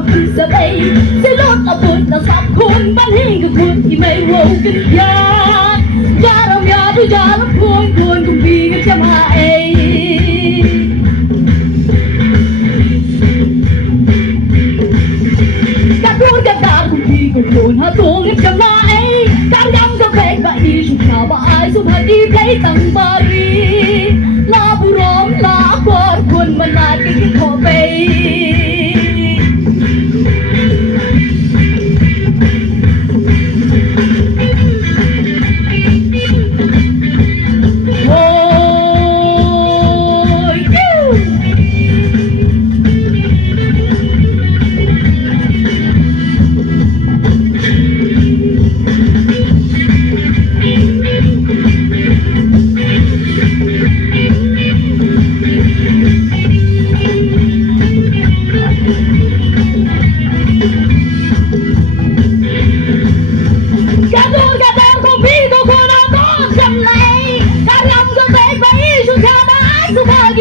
một phần giờ đây sẽ lót ở buồn là sắp khôn ban hình cái buồn thì mày vô kinh gia gia đâu nhà tôi gia lắm buồn buồn cùng vì cái chăm hại các buồn các đá cùng vì cùng buồn hát tuồng em chăm hại các nhắm các vẻ vậy giúp nào bà ai giúp hai đi lấy tầng bà đi la bu róm la quên quên mà lại cái khó về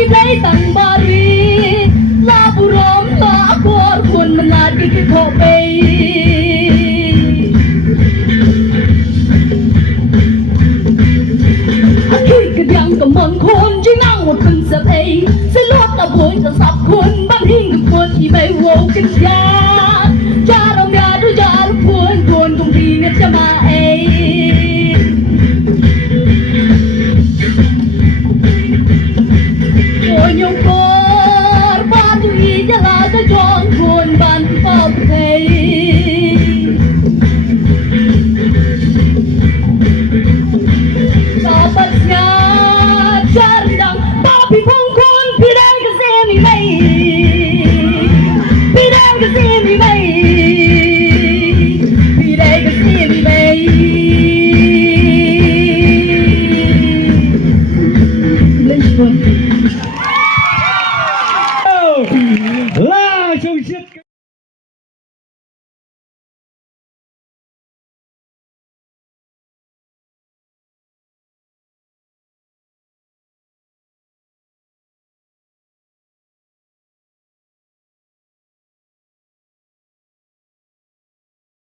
lấy tầng bà đi la bu róm la quên quên mình là cái khó về khi cái yang cầm mòn khôn chỉ năng một phần giờ ấy sẽ lót là buồnจะสับคนบ้านหิ้งกับคนที่ไม่โว้กัน